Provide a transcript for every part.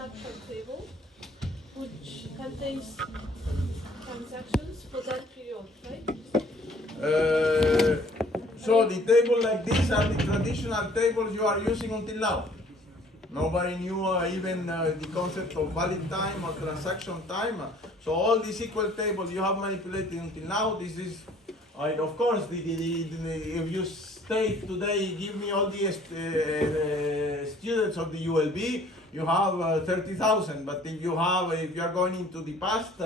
snapshot table which contains transactions for that period, right? So the table like this are the traditional tables you are using until now. Nobody knew even the concept of valid time or transaction time. So all the SQL tables you have manipulated until now, this is, of course, if you state today, give me all the students of the ULB, you have 30,000. But if you are going into the past,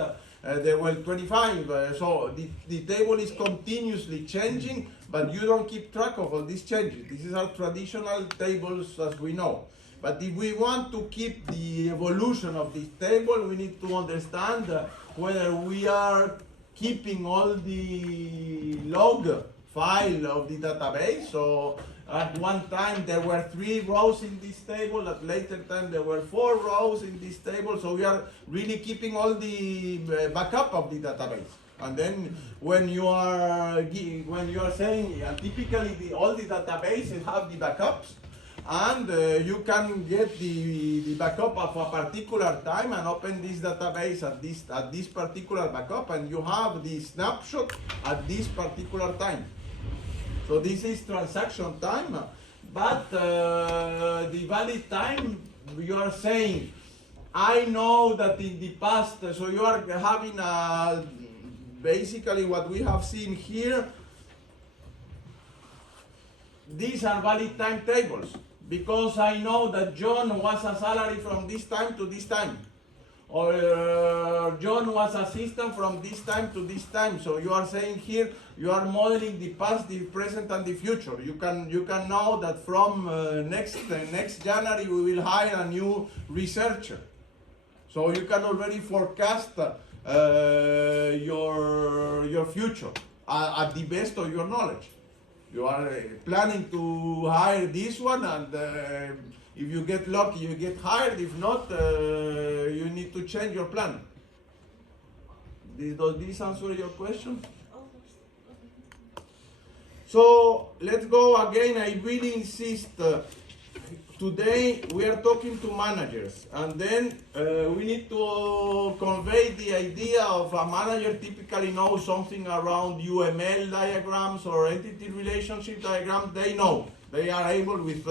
there were 25. So the table is continuously changing, but you don't keep track of all these changes. These are traditional tables as we know. But if we want to keep the evolution of this table, we need to understand whether we are keeping all the log file of the database. So at one time there were 3 rows in this table, at later time there were 4 rows in this table. So we are really keeping all the backup of the database. And then when you are saying, typically all the databases have the backups, and you can get the backup of a particular time and open this database at this particular backup, and you have the snapshot at this particular time. So this is transaction time, but the valid time, you are saying, I know that in the past, so you are having basically what we have seen here. These are valid time tables, because I know that John was a salary from this time to this time, or John was assistant from this time to this time. So you are saying here, you are modeling the past, the present, and the future. You can know that from next January we will hire a new researcher. So you can already forecast your future at the best of your knowledge. You are planning to hire this one, and if you get lucky, you get hired. If not, you need to change your plan. Does this answer your question? So let's go again. I really insist. Today we are talking to managers, and then we need to convey the idea of a manager typically knows something around UML diagrams or entity relationship diagrams. They know. They are able with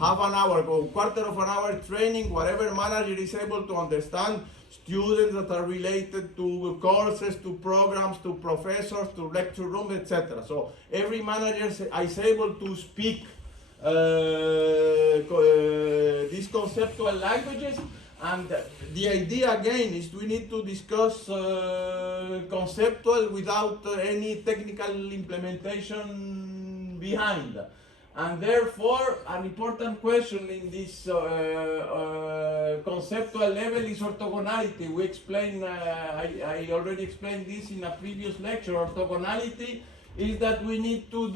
half an hour or quarter of an hour training, whatever manager is able to understand students that are related to courses, to programs, to professors, to lecture rooms, etc. So every manager is able to speak these conceptual languages, and the idea again is we need to discuss conceptual without any technical implementation behind. And therefore, an important question in this conceptual level is orthogonality. We explained, I already explained this in a previous lecture. Orthogonality is that we need to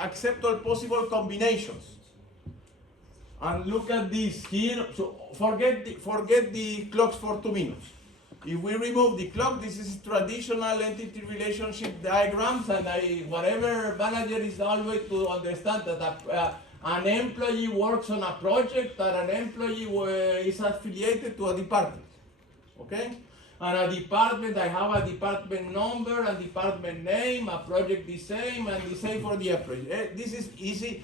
accept all possible combinations. And look at this here. So forget the clocks for 2 minutes. If we remove the clock, this is traditional entity relationship diagrams, and whatever manager is always to understand that an employee works on a project, that an employee is affiliated to a department. Okay? And a department, I have a department number and department name, a project the same, and the same for the employee. This is easy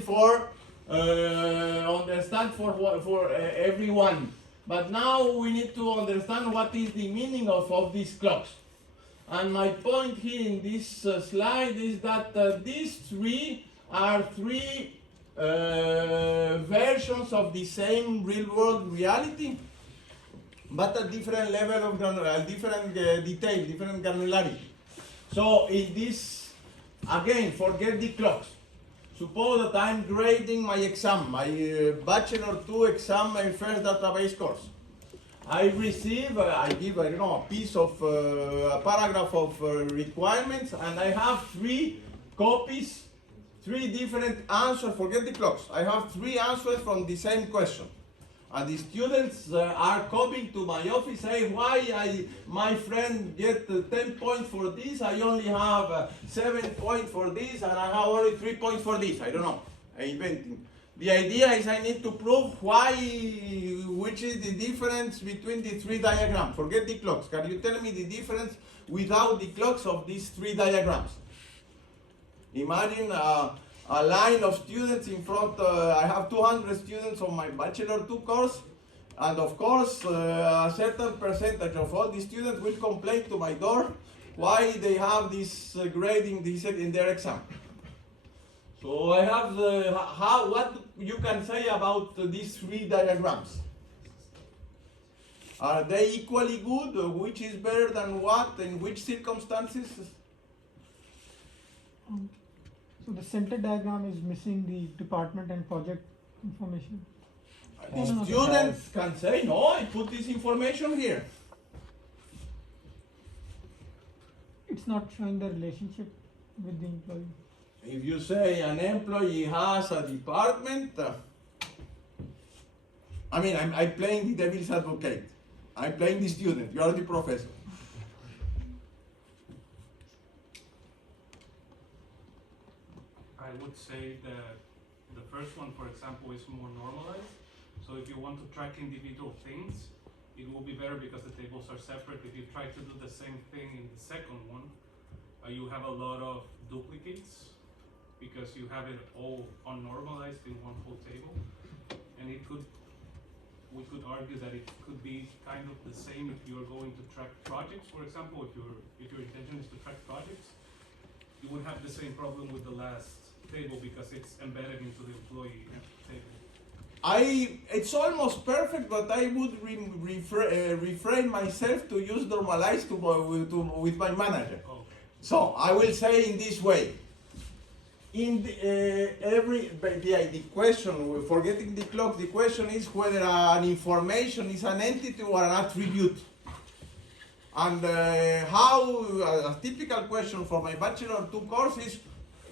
for understand for everyone. But now we need to understand what is the meaning of these clocks. And my point here in this slide is that these 3 are 3 versions of the same real-world reality, but a different level of different detail, different granularity. So in this, again, forget the clocks. Suppose that I'm grading my exam, my Bachelor 2 exam, my first database course. I give, a piece of, a paragraph of requirements, and I have 3 copies, 3 different answers. Forget the clocks. I have 3 answers from the same question. And the students are coming to my office saying, why my friend get 10 points for this, I only have 7 points for this, and I have only 3 points for this. I don't know, I'm inventing. The idea is I need to prove which is the difference between the three diagrams. Forget the clocks. Can you tell me the difference without the clocks of these three diagrams? Imagine a line of students in front. I have 200 students on my Bachelor 2 course, and of course, a certain percentage of all the students will complain to my door why they have this grading in their exam. So I have what you can say about these three diagrams. Are they equally good? Which is better than what? In which circumstances? So the center diagram is missing the department and project information. The students can say, no, I put this information here. It's not showing the relationship with the employee. If you say an employee has a department, I'm playing the devil's advocate. I'm playing the student, you are the professor. I would say that the first one, for example, is more normalized. So if you want to track individual things, it will be better because the tables are separate. If you try to do the same thing in the second one, you have a lot of duplicates because you have it all unnormalized in one whole table. And we could argue that it could be kind of the same if you're going to track projects, for example. If your intention is to track projects, you would have the same problem with the last table because it's embedded into the employee table. It's almost perfect, but I would refrain myself to use normalized with my manager. Okay. So I will say in this way. In the question, forgetting the clock, the question is whether an information is an entity or an attribute. And a typical question for my Bachelor 2 course is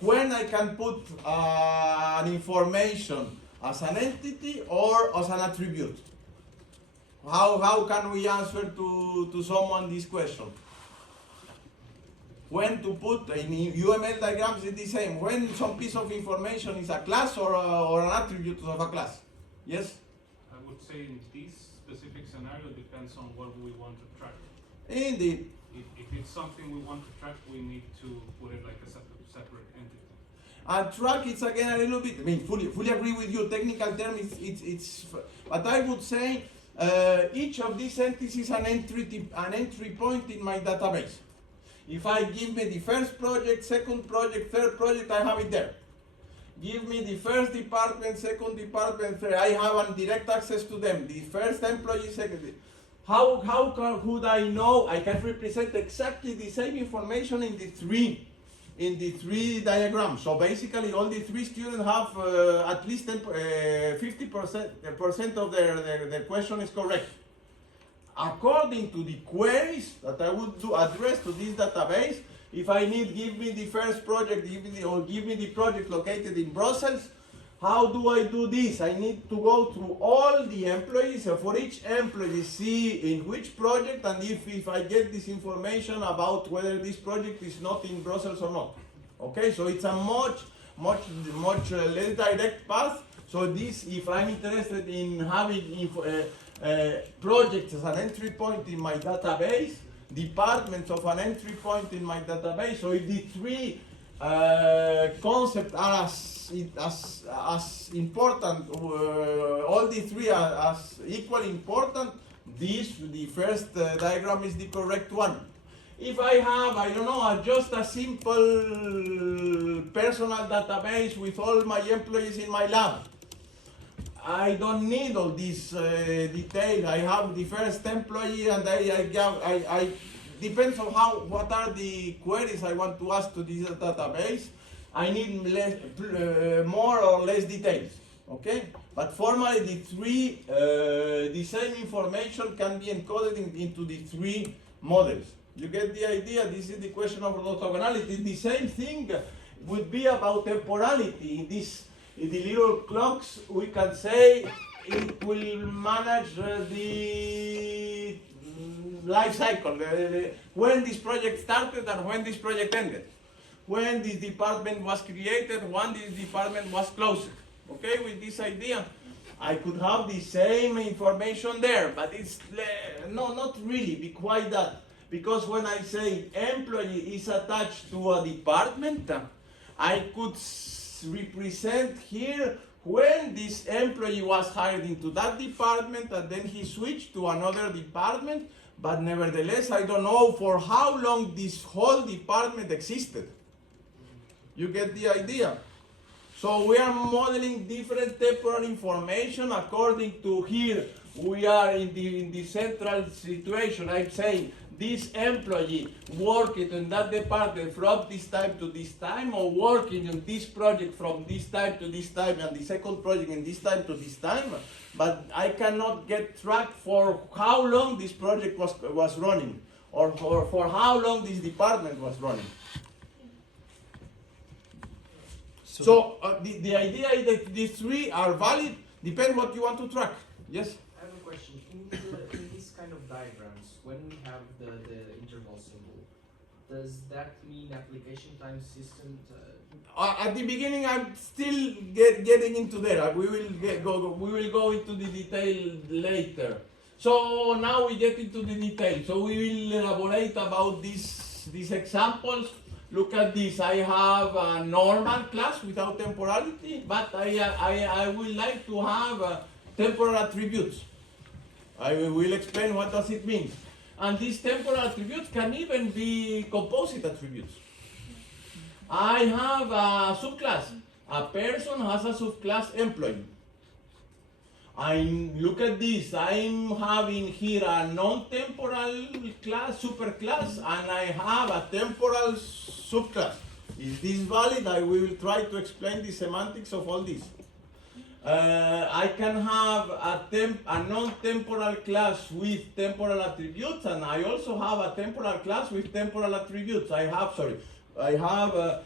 when I can put an information as an entity or as an attribute. How can we answer to someone this question? When to put in UML diagrams is the same. When some piece of information is a class or an attribute of a class. Yes? I would say in this specific scenario depends on what we want to track. Indeed. If it's something we want to track, we need to put it like a separate entity. And track, it's again a little bit, fully agree with you, technical term, it's but I would say each of these entities is an entry point in my database. If I give me the first project, second project, third project, I have it there. Give me the first department, second department, third, I have direct access to them. The first employee, second. How could I know? I can represent exactly the same information in the three diagrams. So basically, all the three students have at least 50% of their question is correct. According to the queries that I would address to this database, if I need, give me the first project, give me the project located in Brussels, how do I do this? I need to go through all the employees, for each employee see in which project, and if I get this information about whether this project is not in Brussels or not. Okay, so it's a much less direct path. So this, if I'm interested in having projects as an entry point in my database, departments of an entry point in my database. So if the three concepts are as important, all the three are as equally important, the first diagram is the correct one. If I have, just a simple personal database with all my employees in my lab, I don't need all this detail. I have the first employee, and I depends on what are the queries I want to ask to this database. I need more or less details. Okay, but formally the same information can be encoded into the three models. You get the idea? This is the question of orthogonality. The same thing would be about temporality. In the little clocks, we can say it will manage the life cycle, when this project started and when this project ended, when this department was created, when this department was closed. Okay, with this idea, I could have the same information there, but it's no, not really. Be quite that, because when I say employee is attached to a department, I could represent here when this employee was hired into that department and then he switched to another department, but nevertheless I don't know for how long this whole department existed. You get the idea? So we are modeling different temporal information according to here. We are in the central situation. I'm saying this employee working in that department from this time to this time, or working on this project from this time to this time, and the second project in this time to this time. But I cannot get track for how long this project was running, or for how long this department was running. So the idea is that these three are valid, depends what you want to track. Yes? I have a question. In these kind of diagrams, when we have the interval symbol, does that mean application time system? At the beginning, I'm still getting into there. We will go into the detail later. So now we get into the detail. So we will elaborate about these examples. Look at this. I have a normal class without temporality, but I would like to have temporal attributes. I will explain what does it mean. And these temporal attributes can even be composite attributes. I have a subclass. A person has a subclass employee. Look at this. I'm having here a non-temporal class, superclass, and I have a temporal subclass. Is this valid? I will try to explain the semantics of all this. I can have a non-temporal class with temporal attributes, and I also have a temporal class with temporal attributes. I have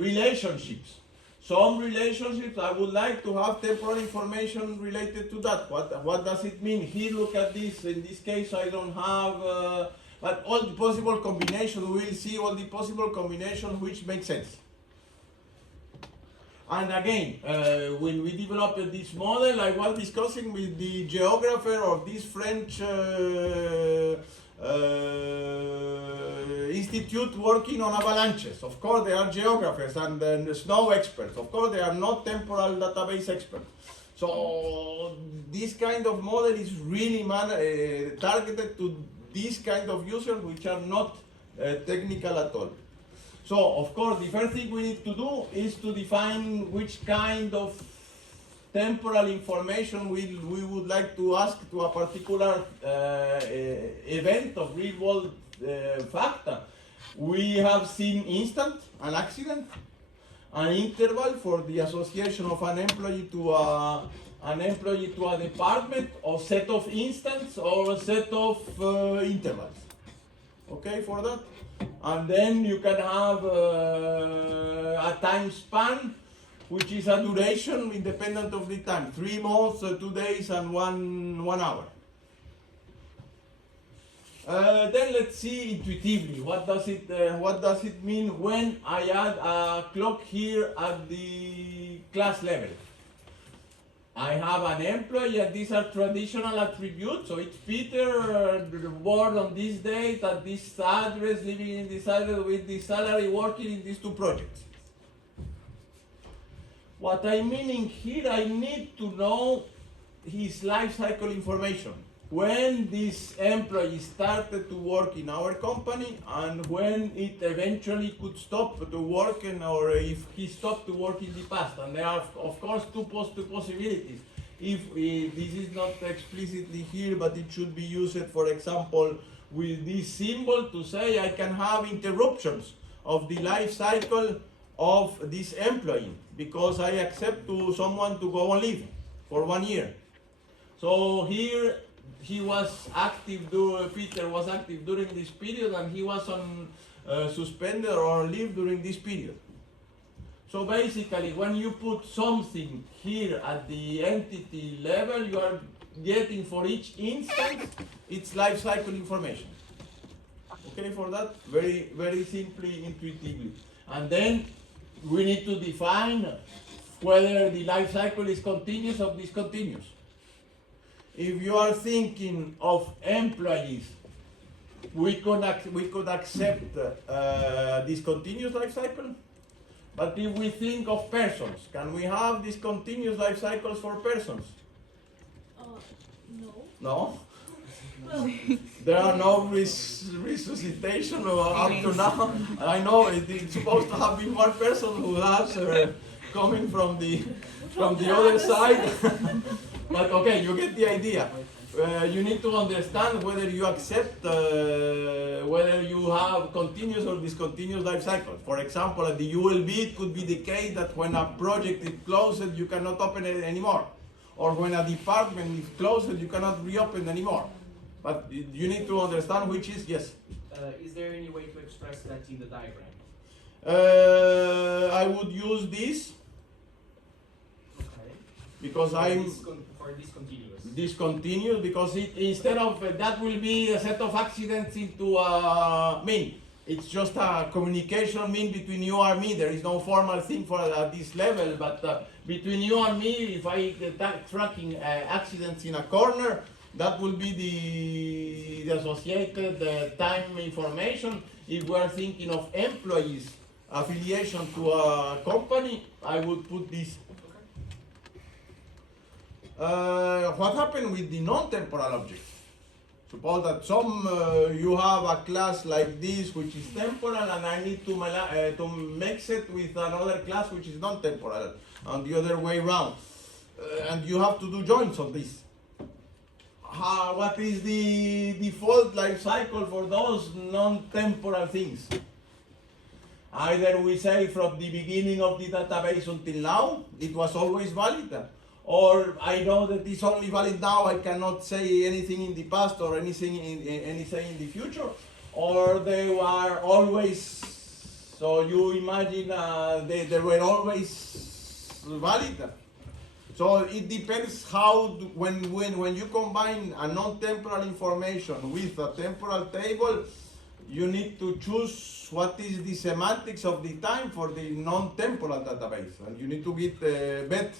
relationships. Some relationships I would like to have temporal information related to that. What does it mean? Here, look at this. In this case, I don't have, but all the possible combinations, we will see all the possible combinations which make sense. And again, when we developed this model, I was discussing with the geographer of this French institute working on avalanches. Of course, they are geographers and snow experts. Of course, they are not temporal database experts. So this kind of model is really targeted to these kind of users which are not technical at all. So, of course, the first thing we need to do is to define which kind of temporal information we would like to ask to a particular event of real-world fact. We have seen instant, an accident, an interval for the association of an employee to a department, or set of instants, or a set of intervals. Okay, for that? And then you can have a time span, which is a duration independent of the time. 3 months, 2 days, and 1 hour. Then let's see intuitively what does it mean when I add a clock here at the class level. I have an employee, and these are traditional attributes. So it's Peter, born on this date, at this address, living in this address, with this salary, working in these 2 projects. What I'm meaning here, I need to know his life cycle information. When this employee started to work in our company, and when it eventually could stop to work, or if he stopped to work in the past. And there are, of course, two possibilities. If this is not explicitly here, but it should be used, for example, with this symbol to say I can have interruptions of the life cycle of this employee, because I accept someone to go on leave for 1 year. So here, he was active, Peter was active during this period, and he was on suspended or on leave during this period. So basically, when you put something here at the entity level, you are getting for each instance its life cycle information. Okay, for that, very simply, intuitively. And then we need to define whether the life cycle is continuous or discontinuous. If you are thinking of employees, we could accept discontinuous life cycle. But if we think of persons, can we have discontinuous life cycles for persons? No. No? Well, There are no resuscitation up to now. I know it's supposed to have been one person who has coming from the other side. But okay, you get the idea. You need to understand whether you accept whether you have continuous or discontinuous life cycles. For example, at the ULB, it could be the case that when a project is closed, you cannot open it anymore. Or when a department is closed, you cannot reopen anymore. But you need to understand which is, yes. Is there any way to express that in the diagram? I would use this Okay. because I'm For discontinuous. discontinuous because instead of that will be a set of accidents into a mean. It's just a communication mean between you and me. There is no formal thing for at this level, but between you and me, if I tracking accidents in a corner, that will be the associated time information. If we are thinking of employees affiliation to a company, I would put this. What happened with the non-temporal objects? Suppose that you have a class like this which is temporal, and I need to mix it with another class which is non-temporal, and the other way around, and you have to do joins on this. What is the default life cycle for those non-temporal things? Either we say from the beginning of the database until now, it was always valid, or I know that it's only valid now, I cannot say anything in the past or anything in the future, or they were always, so you imagine they were always valid. So it depends how, when you combine a non-temporal information with a temporal table, you need to choose what is the semantics of the time for the non-temporal database. And you need to bet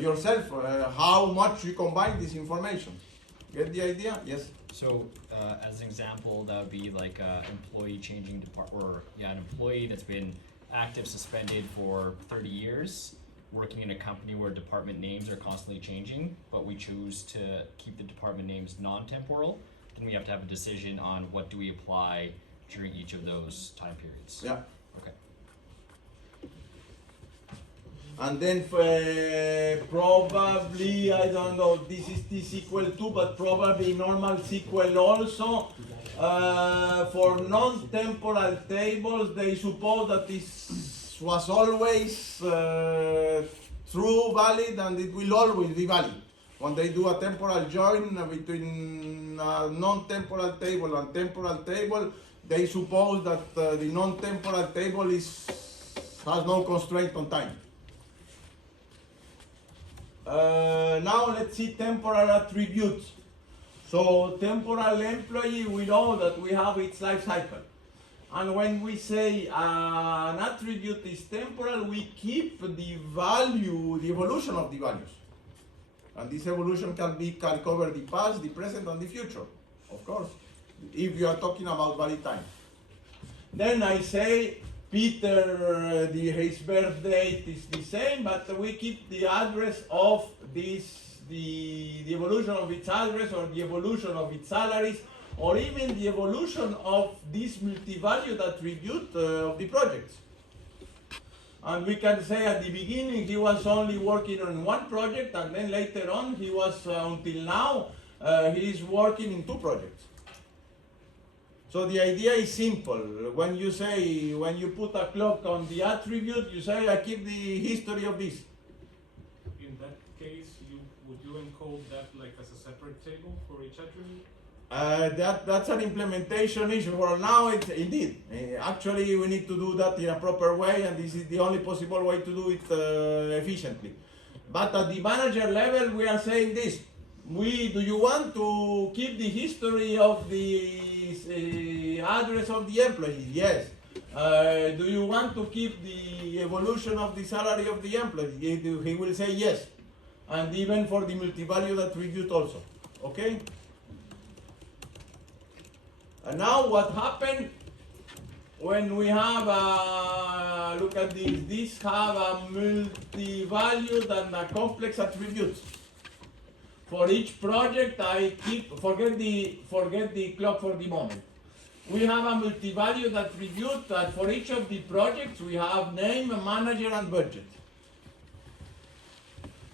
yourself how much you combine this information. Get the idea? Yes? So, as an example, that would be like employee changing an employee that's been active, suspended for 30 years, working in a company where department names are constantly changing, but we choose to keep the department names non-temporal, then we have to have a decision on what do we apply during each of those time periods. Yeah. Okay. And then probably, I don't know, this is T-SQL2, but probably normal SQL also. For non-temporal tables, they suppose that this was always true, valid, and it will always be valid. When they do a temporal join between a non-temporal table and temporal table, they suppose that the non-temporal table has no constraint on time. Now let's see temporal attributes. So temporal employee, we know that we have its life cycle. And when we say an attribute is temporal, we keep the value, the evolution of the values. And this evolution can cover the past, the present, and the future, of course, if you are talking about valid time. Then I say Peter, his birth date is the same, but we keep the address of this, the evolution of its address, or the evolution of its salaries, or even the evolution of this multi-valued attribute of the projects. And we can say at the beginning he was only working on one project, and then later on he was, until now, he is working in 2 projects. So the idea is simple. When you put a clock on the attribute, you say, I keep the history of this. In that case, would you encode that like as a separate table for each attribute? That's an implementation issue. For now, indeed. Actually, we need to do that in a proper way, and this is the only possible way to do it efficiently. But at the manager level, we are saying this. Do you want to keep the history of the address of the employee? Yes. Do you want to keep the evolution of the salary of the employee? He will say yes. And even for the multi-valued attribute also, okay? And now what happened when we have look at this, these have a multi-valued and a complex attribute. For each project I keep, forget the clock for the moment. We have a multi-valued attribute that for each of the projects we have name, manager and budget.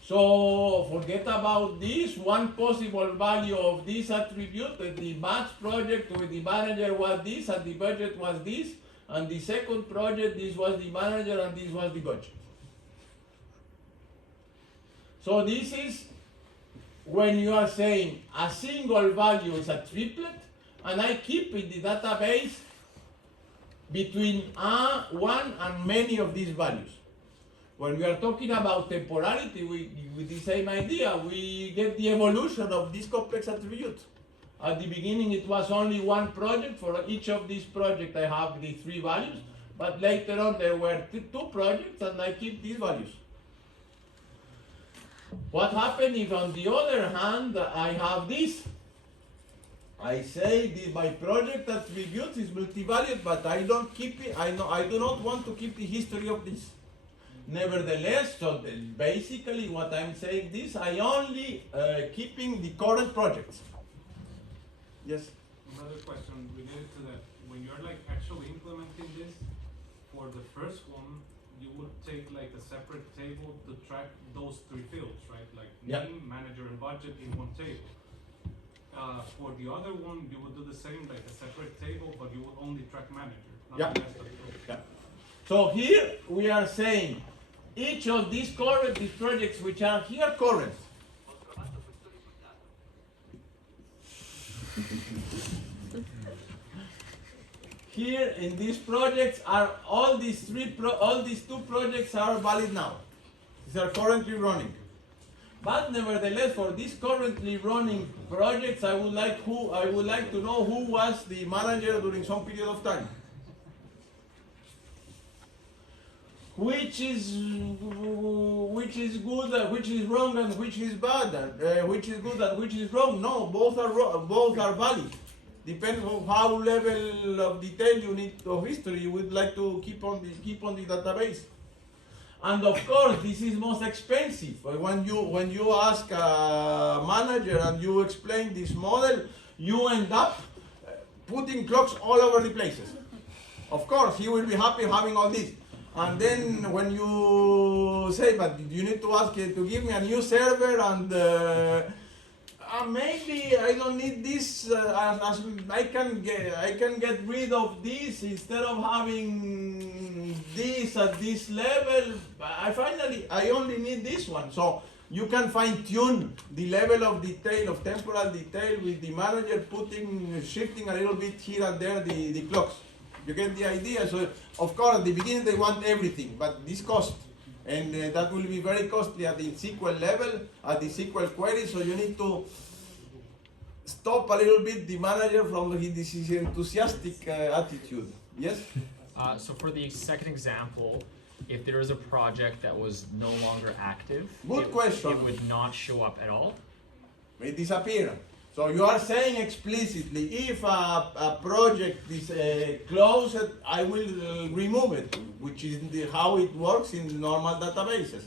So forget about this. One possible value of this attribute, the batch project with the manager was this and the budget was this, and the second project this was the manager and this was the budget. So this is when you are saying a single value is a triplet, and I keep in the database between one and many of these values. When we are talking about temporality, with the same idea, we get the evolution of this complex attribute. At the beginning, it was only one project. For each of these projects, I have the 3 values. But later on, there were 2 projects, and I keep these values. What happens if, on the other hand, I have this? I say my project attribute is multi-valued, but I don't keep it. I do not want to keep the history of this. Nevertheless, so basically what I'm saying this, I only keeping the current projects. Yes? Another question related to that. When you're like actually implementing this, for the first one, you would take like a separate table to track those 3 fields, right? Like Yeah. name, manager, and budget in one table. For the other one, you would do the same, like a separate table, but you would only track manager, not Yeah. the rest of the field. Yeah. So here we are saying each of these projects which are here current. Here in these projects are all these 2 projects are valid now. These are currently running. But nevertheless, for these currently running projects, I would like to know who was the manager during some period of time. Which is good, which is wrong, and which is bad, which is good and which is wrong. No, both are valid. Depends on how level of detail you need of history you would like to keep on the database. And of course, this is most expensive. When you ask a manager and you explain this model, you end up putting clocks all over the places. Of course, he will be happy having all this. And then when you say, but you need to ask to give me a new server and maybe I don't need this. I can get rid of this instead of having this at this level. I only need this one. So you can fine tune the level of detail, of temporal detail, with the manager shifting a little bit here and there the clocks. You get the idea? So of course at the beginning they want everything, but this cost. And that will be very costly at the SQL level, at the SQL query, so you need to stop a little bit the manager from his enthusiastic attitude. Yes? So for the second example, if there is a project that was no longer active, Good question. It would not show up at all? It disappears. So you are saying explicitly, if a project is closed, I will remove it, which is how it works in normal databases.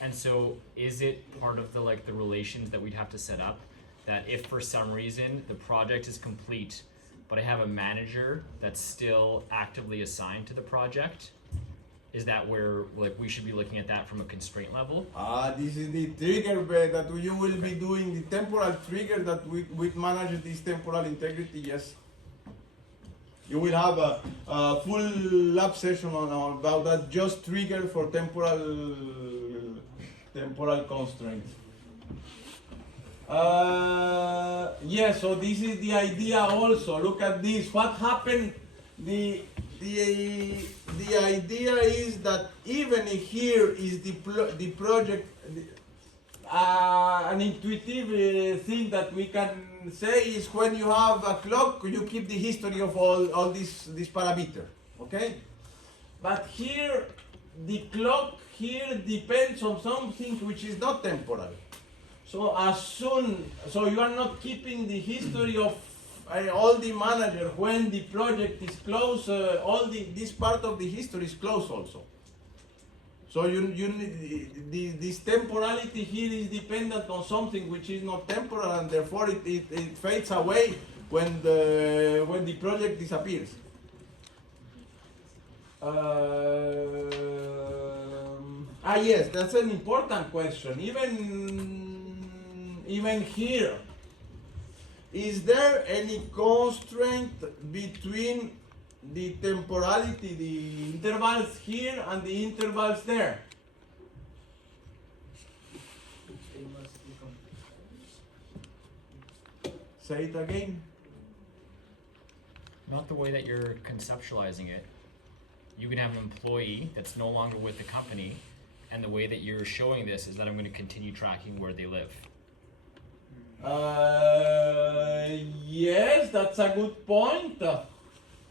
And so is it part of the relations that we'd have to set up, that if for some reason the project is complete, but I have a manager that's still actively assigned to the project, is that where we should be looking at that from a constraint level? This is the trigger that you will be doing, the temporal trigger that we manage this temporal integrity, yes. You will have a full lab session about that, just trigger for temporal constraints. Yes, so this is the idea also. Look at this. What happened? The idea is that even here is the project, an intuitive thing that we can say is when you have a clock, you keep the history of all these parameters. Okay? But here, the clock here depends on something which is not temporal. So so you are not keeping the history of all the manager when the project is closed. This part of the history is closed also. So this temporality here is dependent on something which is not temporal, and therefore it fades away when the project disappears. Yes, that's an important question. Even here, is there any constraint between the temporality, the intervals here and the intervals there? They must become. Say it again. Not the way that you're conceptualizing it. You can have an employee that's no longer with the company, and the way that you're showing this is that I'm going to continue tracking where they live. Yes, that's a good point.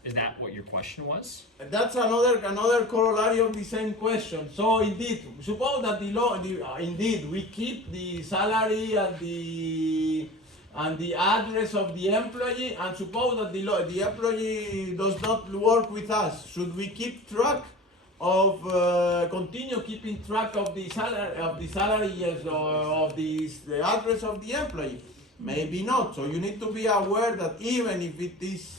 Is that what your question was? That's another corollary of the same question. So indeed, suppose that indeed we keep the salary and the address of the employee, and suppose that the employee does not work with us. Should we keep track of continue keeping track of the salary yes, of the address of the employee? Maybe not. So you need to be aware that even if it is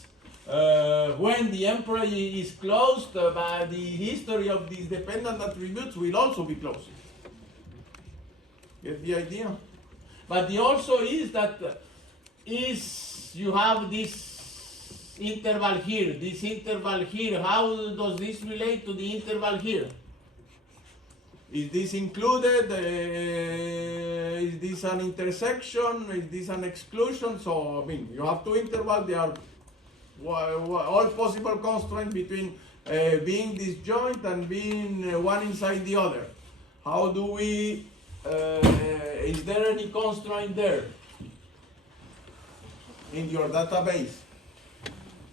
when the employee is closed, by the history of these dependent attributes will also be closed. Get the idea? But the also is that you have this interval here, how does this relate to the interval here? Is this included? Is this an intersection? Is this an exclusion? So, I mean, you have two intervals, they are all possible constraints between being disjoint and being one inside the other. How do we, is there any constraint there in your database?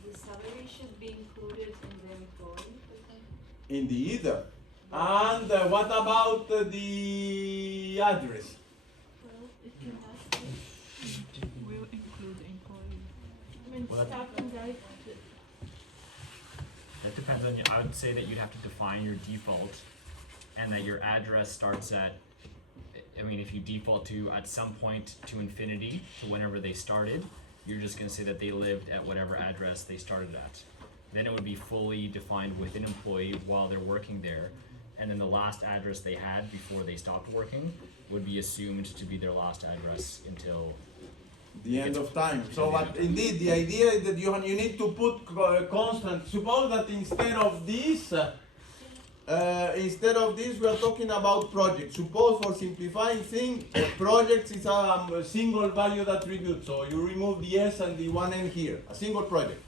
The salary should be included in the employee. In the either. And what about the address? Well, it can have to. Will include employee. I mean, Well, that- staff and guide. That depends on you. I would say that you'd have to define your default, and that your address starts at, I mean, if you default to at some point to infinity, to whenever they started, you're just going to say that they lived at whatever address they started at. Then it would be fully defined with an employee while they're working there, and then the last address they had before they stopped working would be assumed to be their last address until The end of time. So, but indeed, the idea is that you need to put constant. Suppose that instead of this, we are talking about projects. Suppose, for simplifying things, projects is a single valued attribute. So you remove the S and the one N here, a single project,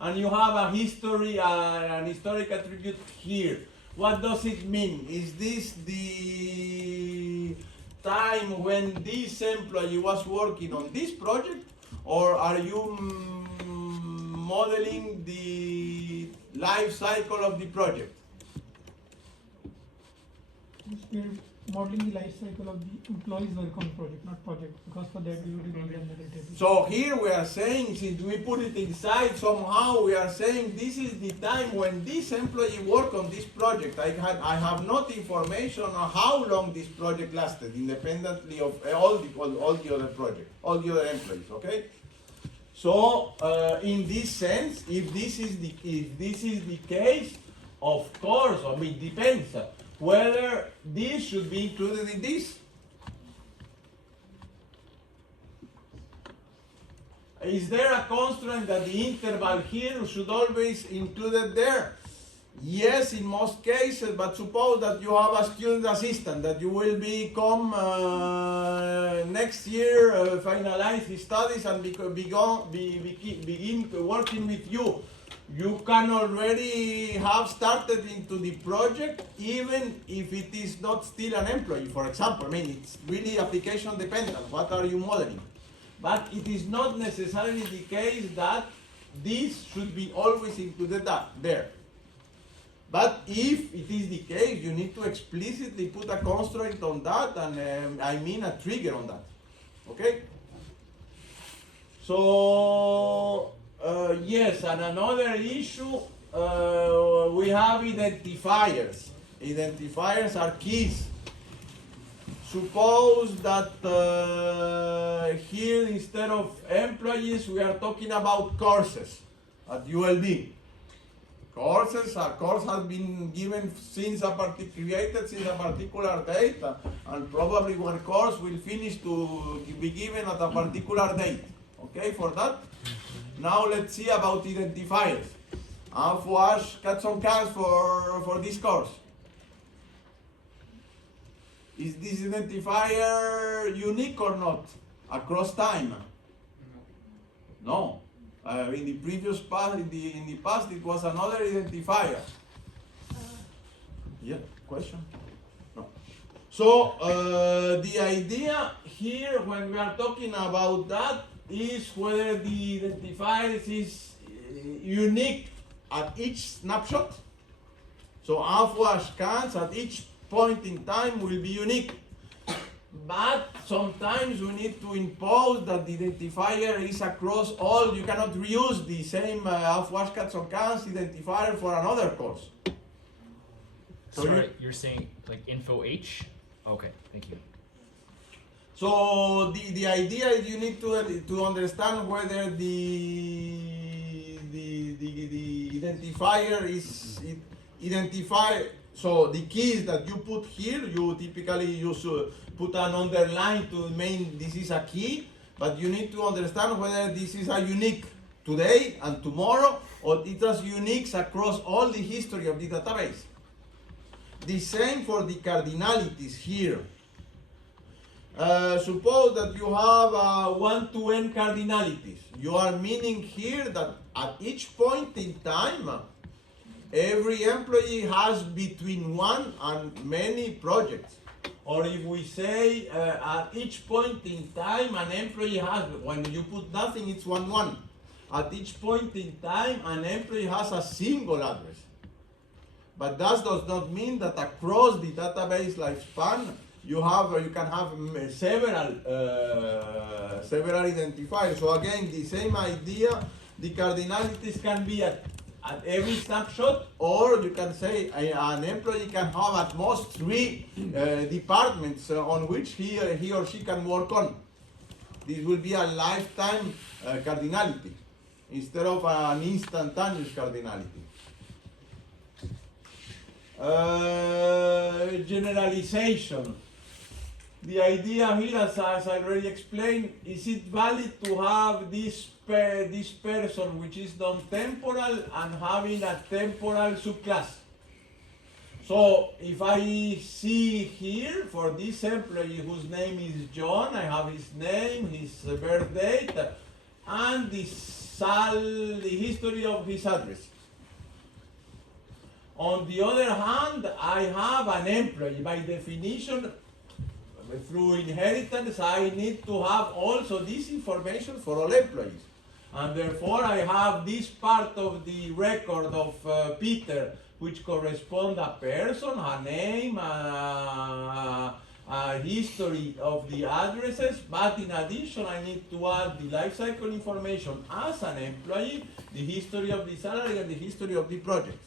and you have a history, an historic attribute here. What does it mean? Is this the time when this employee was working on this project, or are you modeling the life cycle of the project? We're modeling the life cycle of the employees work on project, not project, because for that we would need another table. So here we are saying, since we put it inside somehow, we are saying this is the time when this employee worked on this project. I have not information on how long this project lasted, independently of all the other projects, all the other employees. Okay. So in this sense, if this is the case, of course, I mean, depends whether this should be included in this. Is there a constraint that the interval here should always included there? Yes, in most cases, but suppose that you have a student assistant that you will become next year, finalize his studies and begin working with you. You can already have started into the project even if it is not still an employee, for example. I mean, it's really application dependent. What are you modeling? But it is not necessarily the case that this should be always included there. But if it is the case, you need to explicitly put a constraint on that, and I mean a trigger on that. Okay? So, yes, and another issue, we have identifiers. Identifiers are keys. Suppose that here, instead of employees, we are talking about courses at ULB. Courses, a course has been given created since a particular date, and probably one course will finish to be given at a particular date. Okay, for that? Now let's see about identifiers. Wash, cut some cans for this course. Is this identifier unique or not across time? No. In the previous past, in the past, it was another identifier. Yeah, question? No. So the idea here, when we are talking about that, is whether the identifier is unique at each snapshot. So alpha scans at each point in time will be unique. But sometimes we need to impose that the identifier is across all. You cannot reuse the same alpha cats or cans identifier for another course. So Sorry, you're saying like info H? Okay, thank you. So the idea is you need to understand whether the identifier is identifier. So the keys that you put here, you typically use put an underline to mean this is a key, but you need to understand whether this is a unique today and tomorrow, or it is unique across all the history of the database. The same for the cardinalities here. Suppose that you have 1 to n cardinalities. You are meaning here that at each point in time, every employee has between 1 and many projects. Or if we say at each point in time, an employee has, when you put nothing, it's 1. At each point in time, an employee has a single address. But that does not mean that across the database lifespan, you can have several identifiers. So again, the same idea, the cardinalities can be at every snapshot, or you can say an employee can have at most 3 departments on which he or she can work on. This will be a lifetime cardinality instead of an instantaneous cardinality. Generalization. The idea here, as I already explained, is it valid to have this person which is non-temporal and having a temporal subclass? So if I see here for this employee whose name is John, I have his name, his birth date, and the history of his address. On the other hand, I have an employee. By definition, through inheritance, I need to have also this information for all employees. And therefore, I have this part of the record of Peter, which corresponds a person, a name, a history of the addresses. But in addition, I need to add the life cycle information as an employee, the history of the salary, and the history of the project.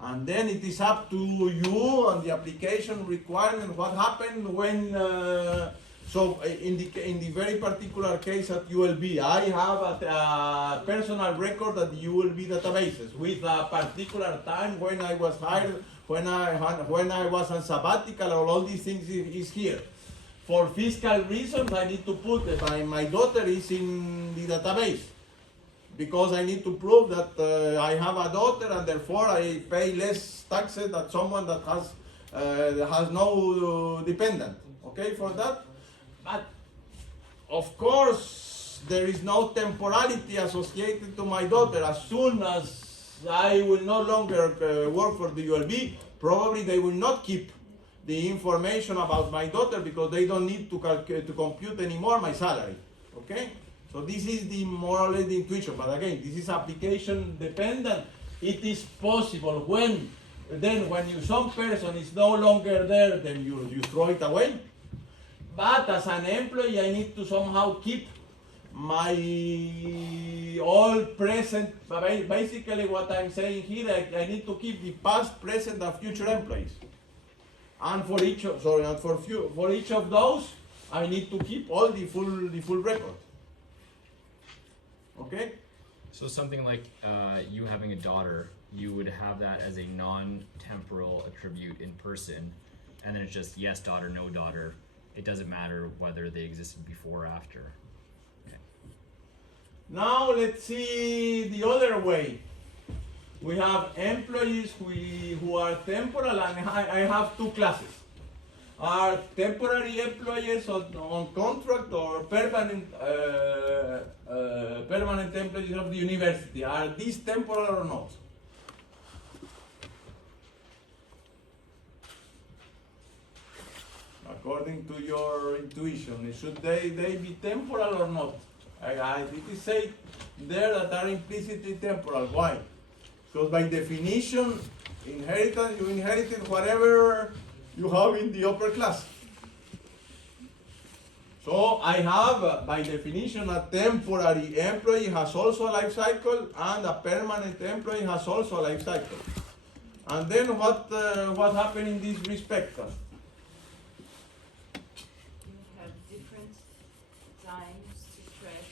And then it is up to you and the application requirement what happened when. So in the very particular case at ULB, I have a personal record at the ULB databases with a particular time when I was hired, when I was on sabbatical, all these things is here. For fiscal reasons, I need to put my daughter is in the database, because I need to prove that I have a daughter and therefore I pay less taxes than someone that has no dependent. Okay, for that? But of course, there is no temporality associated to my daughter. As soon as I will no longer work for the ULB, probably they will not keep the information about my daughter because they don't need to compute anymore my salary. Okay? So this is the more or less the intuition, but again, this is application dependent. It is possible when then when some person is no longer there, then you throw it away. But as an employee, I need to somehow keep my all present. Basically, what I'm saying here, I need to keep the past, present, and future employees. And for each of, for each of those, I need to keep all the full record. Okay. So something like you having a daughter, you would have that as a non-temporal attribute in person, and then it's just yes daughter, no daughter. It doesn't matter whether they existed before or after. Okay. Now let's see the other way. We have employees who are temporal, and I have two classes. Are temporary employees on contract or permanent permanent employees of the university? Are these temporal or not? According to your intuition, should they be temporal or not? It is said there that are implicitly temporal. Why? Because by definition, inheritance, you inherited whatever you have in the upper class. So I have, by definition, a temporary employee has also a life cycle, and a permanent employee has also a life cycle. And then what happened in this respect? You have different times to track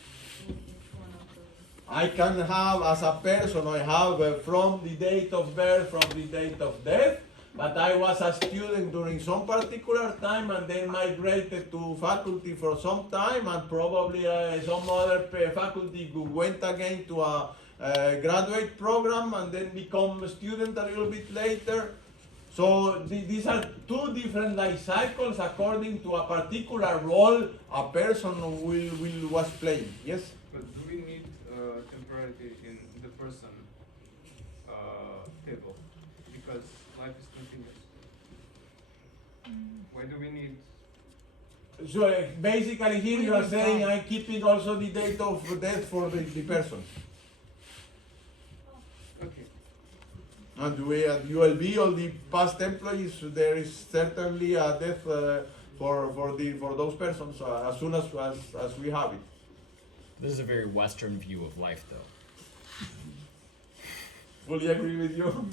in each one of those. I can have, as a person, I have from the date of birth, from the date of death, but I was a student during some particular time and then migrated to faculty for some time, and probably some other faculty who went again to a graduate program and then become a student a little bit later. So these are two different life cycles according to a particular role a person was playing. Yes? But do we need temporality in the person table? Because life is continuous. Why do we need? So basically here you are saying I'm keeping also the date of death for the person. Okay. And we at ULB, all the past employees, there is certainly a death for those persons as soon as we have it. This is a very Western view of life, though. Fully agree with you.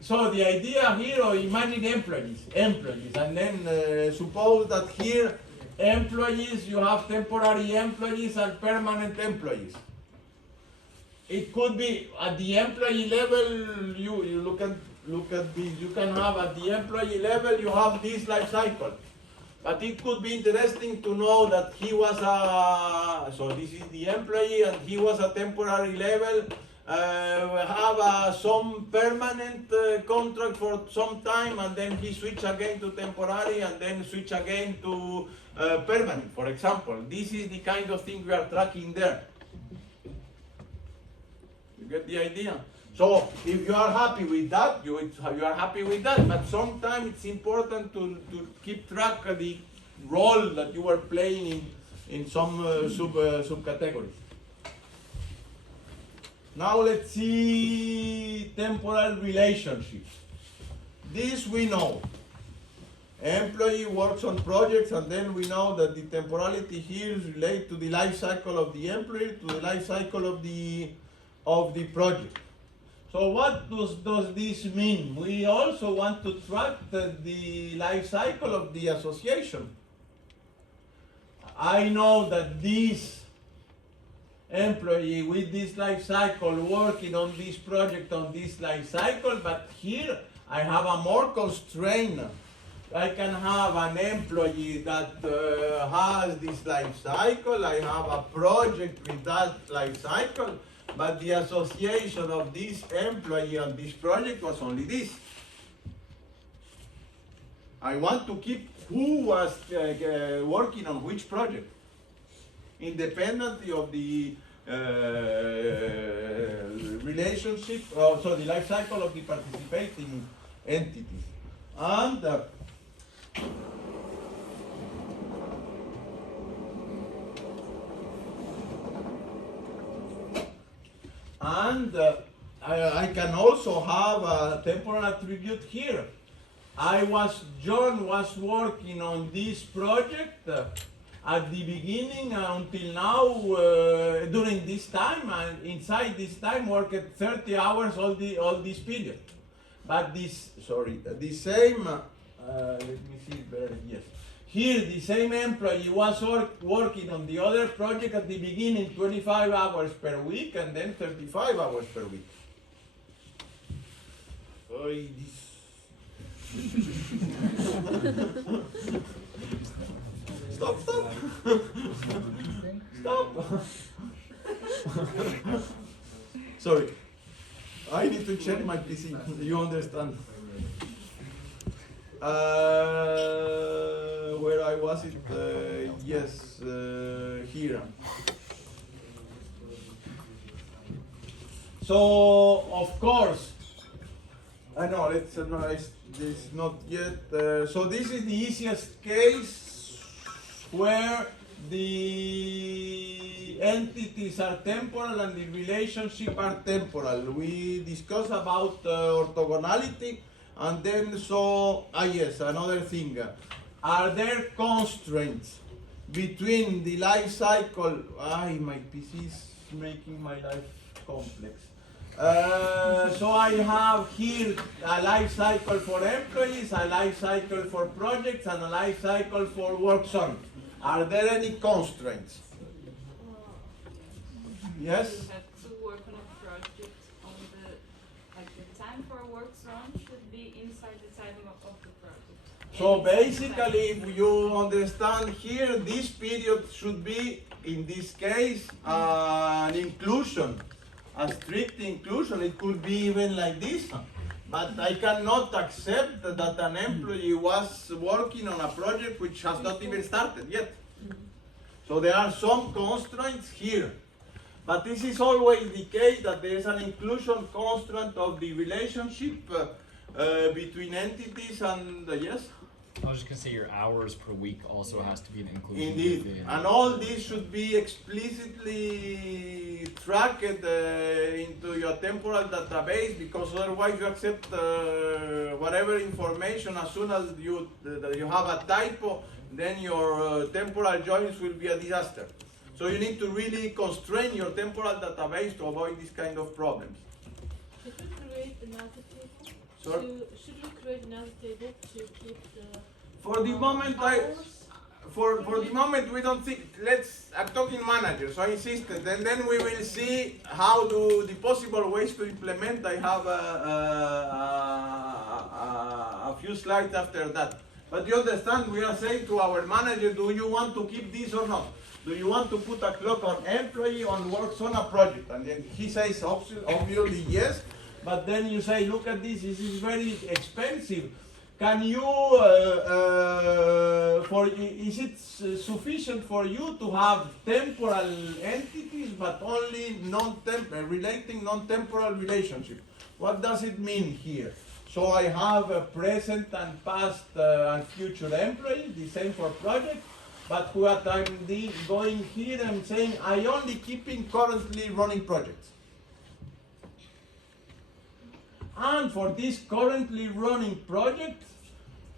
So the idea here, imagine employees, and then suppose that here employees, you have temporary employees and permanent employees. It could be at the employee level. You look at this. You can have at the employee level. You have this life cycle, but it could be interesting to know that he was so this is the employee, and he was a temporary level. Have some permanent contract for some time, and then he switch again to temporary, and then switch again to permanent. For example, this is the kind of thing we are tracking there. You get the idea? So if you are happy with that, you are happy with that. But sometimes it's important to keep track of the role that you are playing in some subcategories. Now let's see temporal relationships. This we know. Employee works on projects, and then we know that the temporality here is related to the life cycle of the employee, to the life cycle of the project. So what does this mean? We also want to track the life cycle of the association. I know that this employee with this life cycle working on this project on this life cycle, but here I have a more constraint. I can have an employee that has this life cycle, I have a project with that life cycle, but the association of this employee and this project was only this. I want to keep who was working on which project, independently of the relationship, so the life cycle of the participating entities. And I can also have a temporal attribute here. John was working on this project at the beginning until now, during this time, and inside this time worked 30 hours all this period. But the same, let me see it better, yes. Here, the same employee was working on the other project at the beginning 25 hours per week and then 35 hours per week. Oy, Stop. Sorry. I need to check my PC. You understand? Where I was it? Yes, here. So, of course, I know let's analyze this not yet. So this is the easiest case where the entities are temporal and the relationship are temporal. We discuss about orthogonality, and then yes, another thing. Are there constraints between the life cycle? My PC is making my life complex. So I have here a life cycle for employees, a life cycle for projects, and a life cycle for works on. Are there any constraints? Yes? You have to work on a project on the time for works on should be inside the time of the project. So basically, if you understand here, this period should be, in this case, an inclusion, a strict inclusion. It could be even like this. But I cannot accept that an employee was working on a project which has not even started yet. So there are some constraints here. But this is always the case, that there is an inclusion constraint of the relationship between entities and, yes? I was just gonna say your hours per week also has to be an inclusion. Indeed, and all this should be explicitly tracked into your temporal database, because otherwise you accept whatever information. As soon as you have a typo, then your temporal joins will be a disaster. So you need to really constrain your temporal database to avoid this kind of problems. Should we create another table? Sorry? Should we create another table to keep the For the moment, hours? for the moment we don't think. I'm talking manager, so I insisted, and then we will see how the possible ways to implement. I have a few slides after that. But you understand, we are saying to our manager, do you want to keep this or not? Do you want to put a clock on employee on works on a project? And then he says obviously yes, but then you say, look at this is very expensive. Can you, is it sufficient for you to have temporal entities but only relating non-temporal relationship? What does it mean here? So I have a present and past and future employees, the same for projects, but what I'm going here, I'm saying I only keeping currently running projects. And for this currently running project,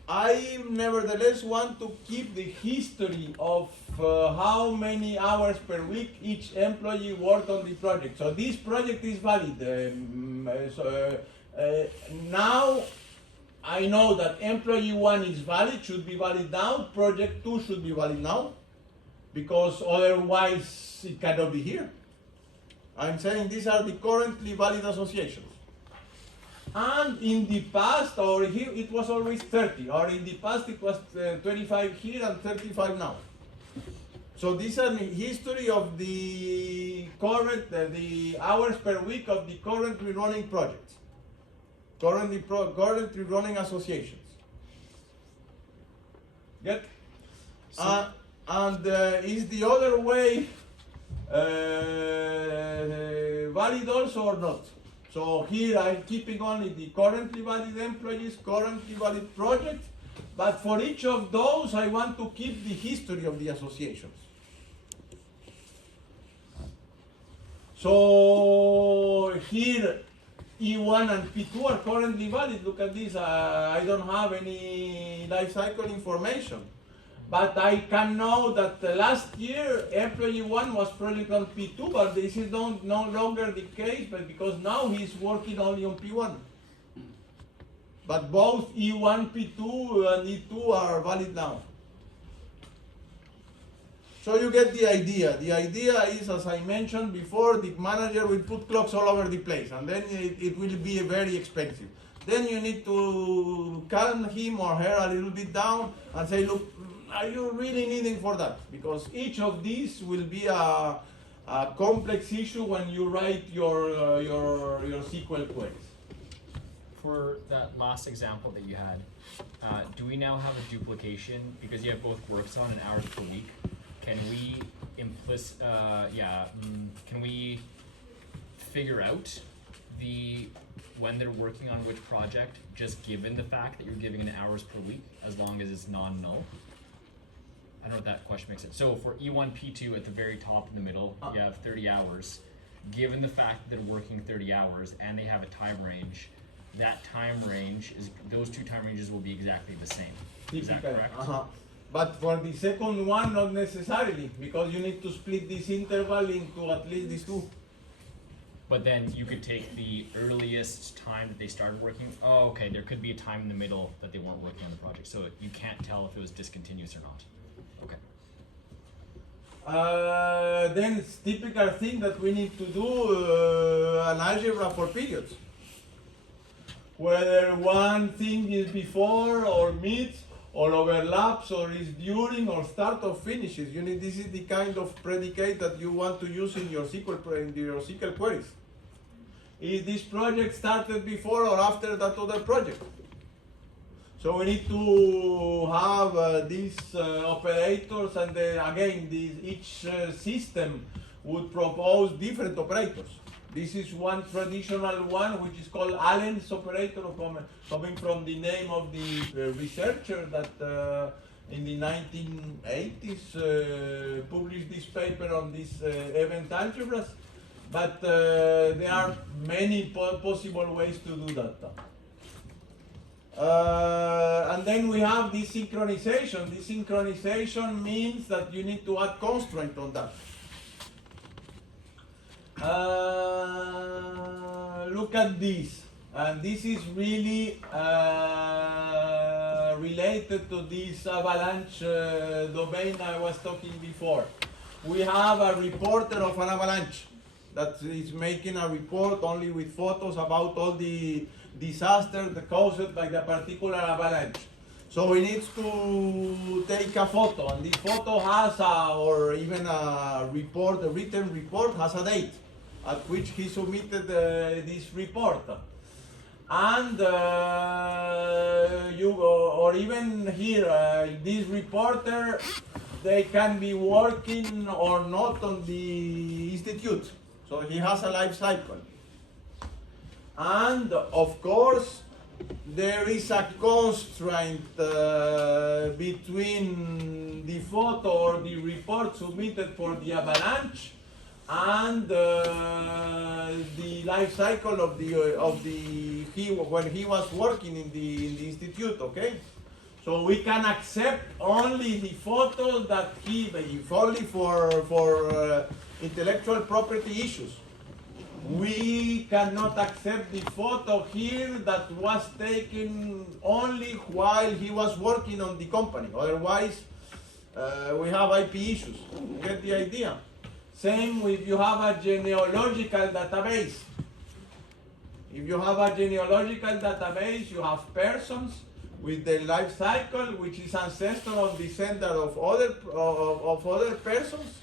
I nevertheless want to keep the history of how many hours per week each employee worked on the project. So this project is valid. Now I know that employee 1 is valid, should be valid now, project 2 should be valid now, because otherwise it cannot be here. I'm saying these are the currently valid associations. And in the past, or here, it was always 30, or in the past it was 25 here and 35 now. So this is a history of the current, the hours per week of the currently running projects, currently running associations. Get? And is the other way valid also or not? So here I'm keeping only the currently valid employees, currently valid projects, but for each of those I want to keep the history of the associations. So here E1 and P2 are currently valid. Look at this. I don't have any life cycle information. But I can know that last year employee 1 was project on P2, but this is no longer the case, but because now he's working only on P1. But both E1, P2 and E2 are valid now. So you get the idea. The idea is, as I mentioned before, the manager will put clocks all over the place, and then it will be very expensive. Then you need to calm him or her a little bit down and say, look, are you really needing for that? Because each of these will be a complex issue when you write your SQL queries. For that last example that you had, do we now have a duplication because you have both works on and hours per week? Can we can we figure out when they're working on which project, just given the fact that you're giving an hours per week, as long as it's non-null? I don't know if that question makes sense. So for E1, P2 at the very top in the middle, you have 30 hours. Given the fact that they're working 30 hours and they have a time range, that time range those two time ranges will be exactly the same. Is that correct? But for the second one, not necessarily, because you need to split this interval into at least these two. But then you could take the earliest time that they started working. Oh, okay, there could be a time in the middle that they weren't working on the project, so you can't tell if it was discontinuous or not. Okay. Then it's typical thing that we need to do an algebra for periods. Whether one thing is before or meets or overlaps or is during or start or finishes. This is the kind of predicate that you want to use in your SQL queries. Is this project started before or after that other project? So we need to have these operators, and again, each system would propose different operators. This is one traditional one, which is called Allen's operator, coming from the name of the researcher that in the 1980s published this paper on these event algebras. But there are many possible ways to do that. And then we have this synchronization. This synchronization means that you need to add constraint on that. Look at this, and this is really related to this avalanche domain I was talking before. We have a reporter of an avalanche that is making a report only with photos about all the disasters caused by the particular avalanche. So he needs to take a photo, and this photo has or even a report, a written report has a date at which he submitted this report. And or even here, this reporter, they can be working or not on the institute. So he has a life cycle. And of course, there is a constraint between the photo or the report submitted for the avalanche and the life cycle of when he was working in the institute. Okay, so we can accept only the photos that if only for intellectual property issues. We cannot accept the photo here that was taken only while he was working on the company. Otherwise, we have IP issues. You get the idea? Same if you have a genealogical database. If you have a genealogical database, you have persons with the life cycle, which is ancestral descendant of other persons.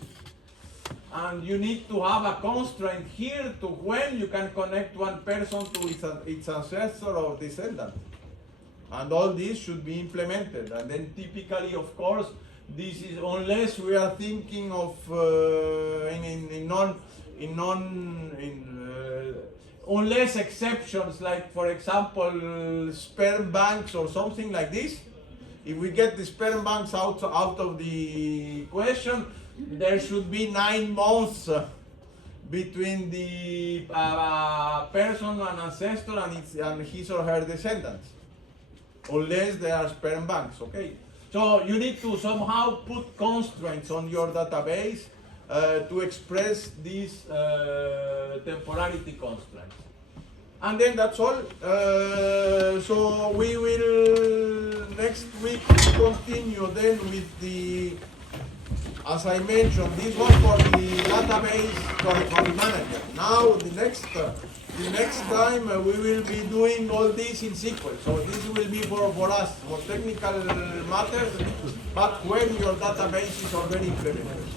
And you need to have a constraint here to when you can connect one person to its ancestor or descendant. And all this should be implemented. And then typically, of course, this is unless we are thinking of unless exceptions, like for example sperm banks or something like this. If we get the sperm banks out of the question, there should be 9 months between the person and ancestor and his or her descendants, unless they are sperm banks, okay? So you need to somehow put constraints on your database to express these temporality constraints. And then that's all. So we will next week continue then with the, as I mentioned, this was for the database for the manager. Now the next time we will be doing all this in sequence. So this will be for us, for technical matters, but when your database is already implemented.